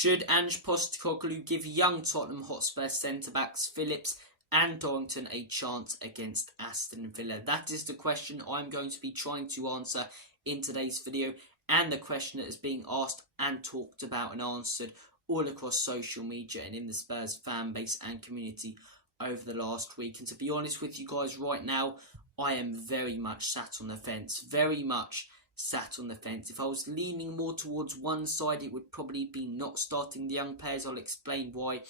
Should Ange Postecoglou give young Tottenham Hotspur centre-backs Phillips and Dorrington a chance against Aston Villa? That is the question I'm going to be trying to answer in today's video, and the question that is being asked and talked about and answered all across social media and in the Spurs fan base and community over the last week. And to be honest with you guys, right now, I am very much sat on the fence. If I was leaning more towards one side, it would probably be not starting the young players. I'll explain why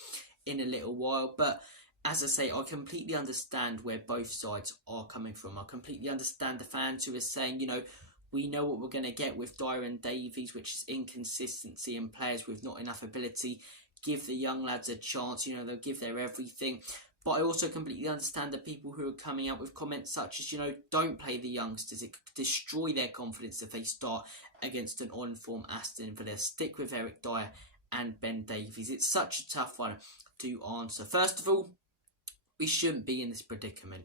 in a little while. But as I say, I completely understand where both sides are coming from. I completely understand the fans who are saying, you know, we know what we're going to get with Dier and Davies, which is inconsistency and players with not enough ability. Give the young lads a chance, you know, they'll give their everything. But I also completely understand the people who are coming out with comments such as, you know, don't play the youngsters. It could destroy their confidence if they start against an on-form Aston Villa. Stick with Eric Dier and Ben Davies. It's such a tough one to answer. First of all, we shouldn't be in this predicament.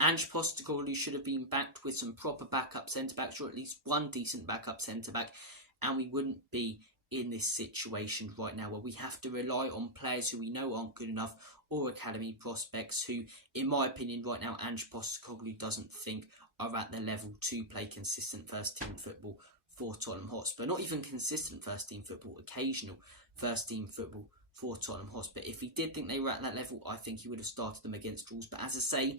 Ange Postecoglou should have been backed with some proper backup centre-backs, or at least one decent backup centre-back, and we wouldn't be in this situation right now where we have to rely on players who we know aren't good enough or academy prospects who, in my opinion, right now, Ange Postecoglou doesn't think are at the level to play consistent first-team football for Tottenham Hotspur. Not even consistent first-team football, occasional first-team football for Tottenham Hotspur. If he did think they were at that level, I think he would have started them against Wolves. But as I say,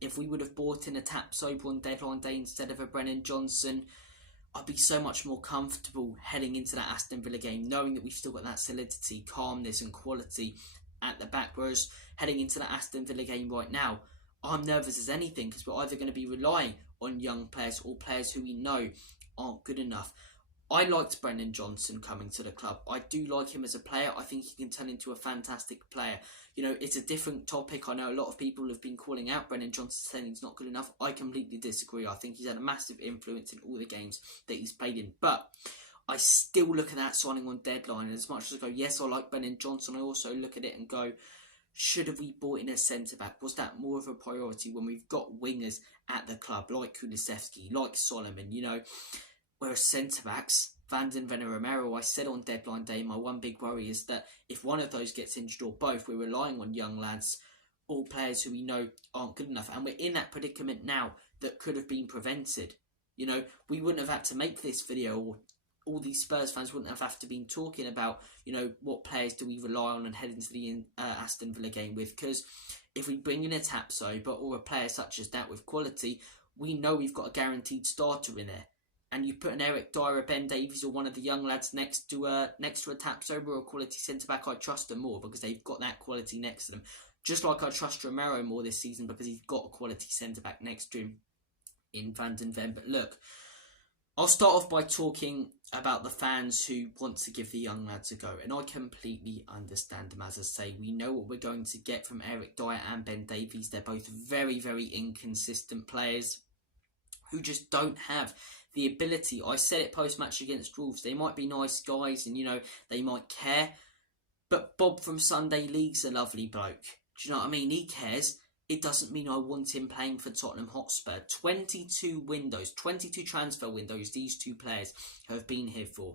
if we would have bought in a Tapsoba on deadline day instead of a Brennan Johnson, I'd be so much more comfortable heading into that Aston Villa game, knowing that we've still got that solidity, calmness and quality at the back. Whereas heading into that Aston Villa game right now, I'm nervous as anything because we're either going to be relying on young players or players who we know aren't good enough. I liked Brennan Johnson coming to the club. I do like him as a player. I think he can turn into a fantastic player. You know, it's a different topic. I know a lot of people have been calling out Brennan Johnson, saying he's not good enough. I completely disagree. I think he's had a massive influence in all the games that he's played in. But I still look at that signing on deadline. And as much as I go, yes, I like Brennan Johnson, I also look at it and go, should have we bought in a centre-back? Was that more of a priority when we've got wingers at the club like Kulusevski, like Solomon, you know? Whereas centre-backs, Van den Ven and Romero, I said on deadline day, my one big worry is that if one of those gets injured or both, we're relying on young lads, all players who we know aren't good enough. And we're in that predicament now that could have been prevented. You know, we wouldn't have had to make this video, or all these Spurs fans wouldn't have had to been talking about, you know, what players do we rely on and head into the Aston Villa game with. Because if we bring in a Tapsoba or a player such as that with quality, we know we've got a guaranteed starter in there. And you put an Eric Dier, a Ben Davies, or one of the young lads next to a Tapsoba or a quality centre-back, I trust them more because they've got that quality next to them. Just like I trust Romero more this season because he's got a quality centre-back next to him in Van den Ven. But look, I'll start off by talking about the fans who want to give the young lads a go. And I completely understand them. As I say, we know what we're going to get from Eric Dier and Ben Davies. They're both very, very inconsistent players who just don't have the ability. I said it post-match against Wolves. They might be nice guys and, you know, they might care. But Bob from Sunday League's a lovely bloke. Do you know what I mean? He cares. It doesn't mean I want him playing for Tottenham Hotspur. 22 transfer windows these two players have been here for.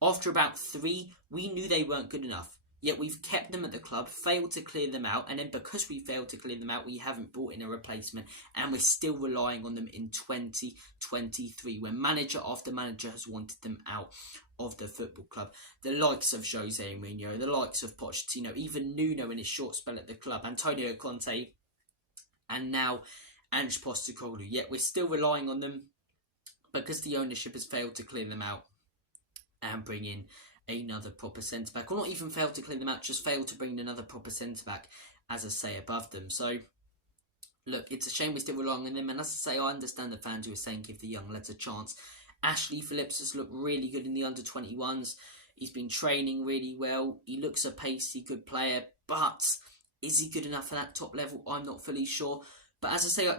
After about 3, we knew they weren't good enough. Yet we've kept them at the club, failed to clear them out, and then because we failed to clear them out, we haven't brought in a replacement, and we're still relying on them in 2023, when manager after manager has wanted them out of the football club. The likes of Jose Mourinho, the likes of Pochettino, even Nuno in his short spell at the club, Antonio Conte, and now Ange Postecoglou. Yet we're still relying on them because the ownership has failed to clear them out and bring in another proper centre-back, or not even failed to clear them out, just failed to bring in another proper centre-back, as I say, above them. So, look, it's a shame we're still relying on them, and as I say, I understand the fans who are saying give the young lads a chance. Ashley Phillips has looked really good in the under-21s. He's been training really well. He looks a pacey, good player, but is he good enough for that top level? I'm not fully sure. But as I say,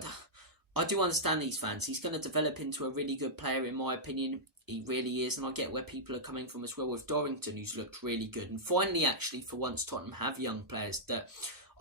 I do understand these fans. He's going to develop into a really good player, in my opinion. He really is, and I get where people are coming from as well with Dorrington, who's looked really good. And finally, actually, for once, Tottenham have young players that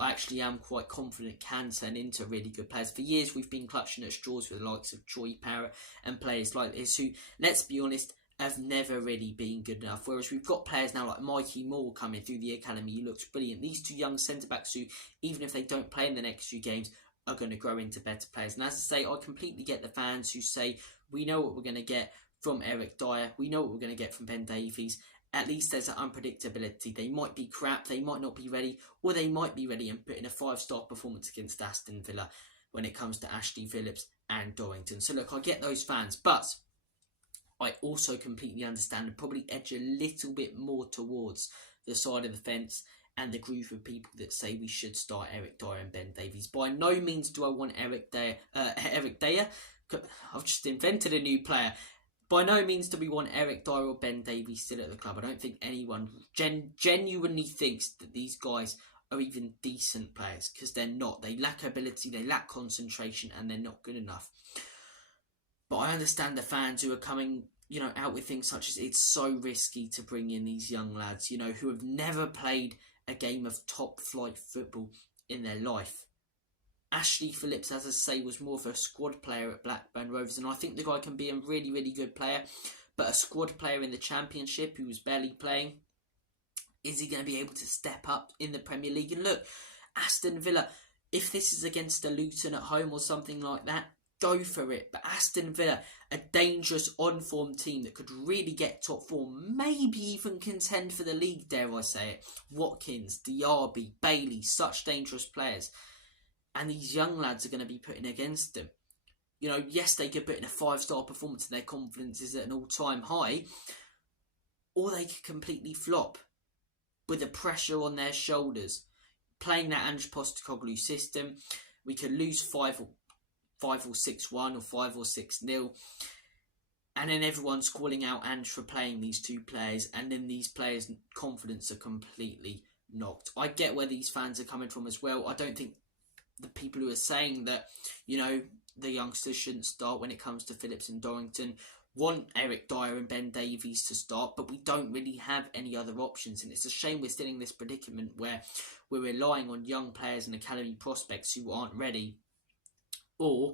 I actually am quite confident can turn into really good players. For years, we've been clutching at straws with the likes of Troy Parrott and players like this who, let's be honest, have never really been good enough. Whereas we've got players now like Mikey Moore coming through the academy. He looks brilliant. These two young centre-backs who, even if they don't play in the next few games, are going to grow into better players. And as I say, I completely get the fans who say, we know what we're going to get from Eric Dier. We know what we're going to get from Ben Davies. At least there's an unpredictability. They might be crap, they might not be ready, or they might be ready and put in a 5-star performance against Aston Villa when it comes to Ashley Phillips and Dorrington. So look, I get those fans, but I also completely understand and probably edge a little bit more towards the side of the fence and the group of people that say we should start Eric Dier and Ben Davies. By no means do I want Eric Dier. I've just invented a new player. By no means do we want Eric Dier or Ben Davies still at the club. I don't think anyone genuinely thinks that these guys are even decent players, because they're not. They lack ability, they lack concentration, and they're not good enough. But I understand the fans who are coming, out with things such as it's so risky to bring in these young lads, who have never played a game of top flight football in their life. Ashley Phillips, as I say, was more of a squad player at Blackburn Rovers, and I think the guy can be a really, really good player. But a squad player in the Championship who was barely playing, is he going to be able to step up in the Premier League? And look, Aston Villa, if this is against a Luton at home or something like that, go for it. But Aston Villa, a dangerous on-form team that could really get top form, maybe even contend for the league, dare I say it. Watkins, dier, Bailey, such dangerous players. And these young lads are going to be putting against them. Yes, they could put in a 5-star performance and their confidence is at an all-time high. Or they could completely flop with the pressure on their shoulders. Playing that Ange Postecoglou system, we could lose 5 or 6-1 or 5 or 6-0. And then everyone's calling out Ange for playing these two players. And then these players' confidence are completely knocked. I get where these fans are coming from as well. I don't think the people who are saying that, the youngsters shouldn't start when it comes to Phillips and Dorrington want Eric Dier and Ben Davies to start, but we don't really have any other options. And it's a shame we're still in this predicament where we're relying on young players and academy prospects who aren't ready, or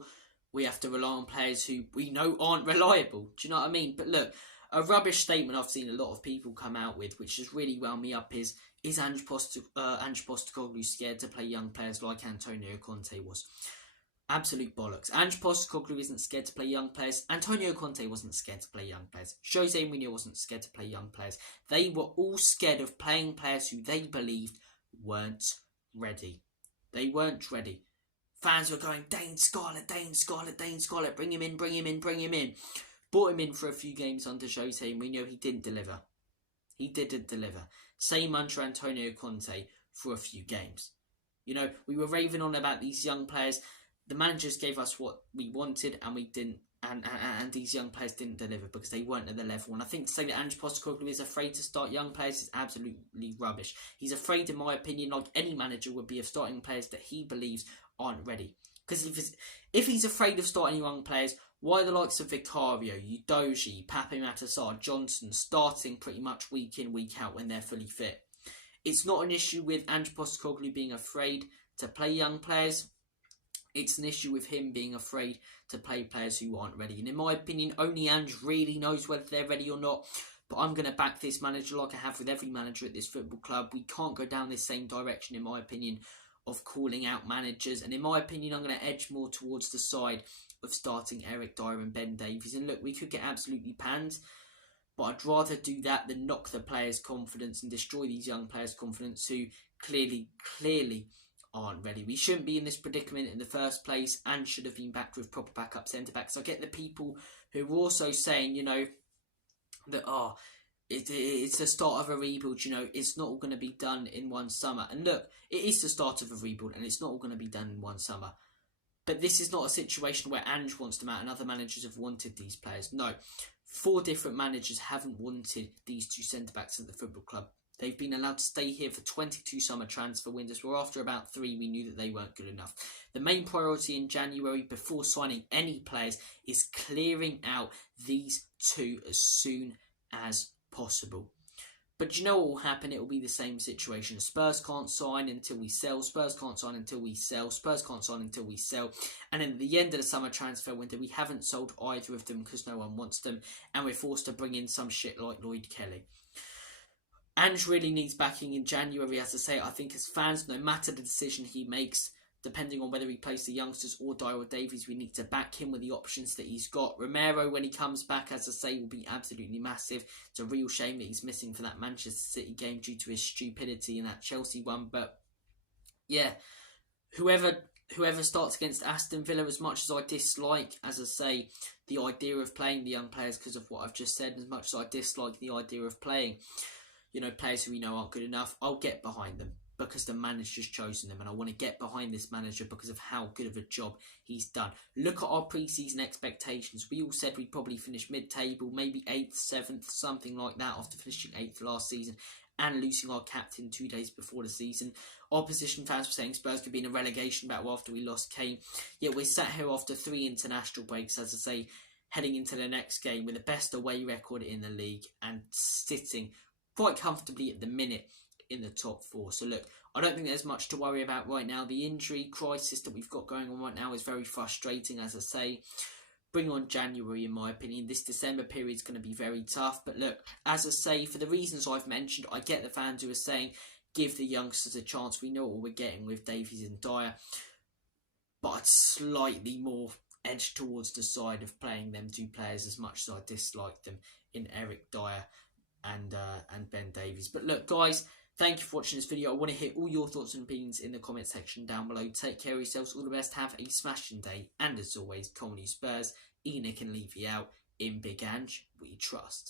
we have to rely on players who we know aren't reliable. Do you know what I mean? But look, a rubbish statement I've seen a lot of people come out with, which has really wound me up, is Ange Postecoglou scared to play young players like Antonio Conte was? Absolute bollocks. Ange Postecoglou isn't scared to play young players. Antonio Conte wasn't scared to play young players. Jose Mourinho wasn't scared to play young players. They were all scared of playing players who they believed weren't ready. They weren't ready. Fans were going, Dane Scarlett, bring him in. Brought him in for a few games under Jose Mourinho. He didn't deliver. Same under Antonio Conte for a few games. We were raving on about these young players. The managers gave us what we wanted and we didn't. And these young players didn't deliver because they weren't at the level. And I think to say that Ange Postecoglou is afraid to start young players is absolutely rubbish. He's afraid, in my opinion, like any manager would be, of starting players that he believes aren't ready. Because if he's afraid of starting young players, why the likes of Vicario, Udogie, Pape Matar, Johnson starting pretty much week in, week out when they're fully fit? It's not an issue with Ange Postecoglou being afraid to play young players. It's an issue with him being afraid to play players who aren't ready. And in my opinion, only Ange really knows whether they're ready or not. But I'm going to back this manager like I have with every manager at this football club. We can't go down this same direction, in my opinion, of calling out managers. And in my opinion, I'm going to edge more towards the side of starting Eric Dier and Ben Davies. And look, we could get absolutely panned, but I'd rather do that than knock the players' confidence and destroy these young players' confidence who clearly aren't ready. We shouldn't be in this predicament in the first place and should have been backed with proper backup centre-backs. I get the people who are also saying, that, it's the start of a rebuild, it's not all going to be done in one summer. And look, it is the start of a rebuild and it's not all going to be done in one summer. But this is not a situation where Ange wants them out and other managers have wanted these players. No, 4 different managers haven't wanted these 2 centre-backs at the football club. They've been allowed to stay here for 22 summer transfer windows, where after about 3 we knew that they weren't good enough. The main priority in January, before signing any players, is clearing out these 2 as soon as possible. But you know what will happen? It will be the same situation. Spurs can't sign until we sell. Spurs can't sign until we sell. Spurs can't sign until we sell. And then at the end of the summer transfer window, we haven't sold either of them because no one wants them. And we're forced to bring in some shit like Lloyd Kelly. Ange really needs backing in January, as I say. I think as fans, no matter the decision he makes, depending on whether he plays the youngsters or Dier or Davies, we need to back him with the options that he's got. Romero, when he comes back, as I say, will be absolutely massive. It's a real shame that he's missing for that Manchester City game due to his stupidity in that Chelsea one. But yeah, whoever starts against Aston Villa, as much as I dislike, as I say, the idea of playing the young players because of what I've just said, as much as I dislike the idea of playing, you know, players who we know aren't good enough, I'll get behind them because the manager's chosen them, and I want to get behind this manager because of how good of a job he's done. Look at our pre-season expectations. We all said we'd probably finish mid-table, maybe 8th, 7th, something like that, after finishing 8th last season and losing our captain 2 days before the season. Opposition fans were saying Spurs could be in a relegation battle after we lost Kane. Yet we're sat here after 3 international breaks, as I say, heading into the next game with the best away record in the league and sitting quite comfortably at the minute in the top 4. So look, I don't think there's much to worry about right now. The injury crisis that we've got going on right now is very frustrating, as I say. Bring on January, in my opinion. This December period is going to be very tough. But look, as I say, for the reasons I've mentioned, I get the fans who are saying, give the youngsters a chance. We know what we're getting with Davies and Dier. But I'd slightly more edge towards the side of playing them 2 players, as much as I dislike them, in Eric Dier and Ben Davies. But look, guys, thank you for watching this video. I want to hear all your thoughts and opinions in the comment section down below. Take care of yourselves. All the best. Have a smashing day. And as always, come on you Spurs. Enoch and Levy out. In Big Ange, we trust.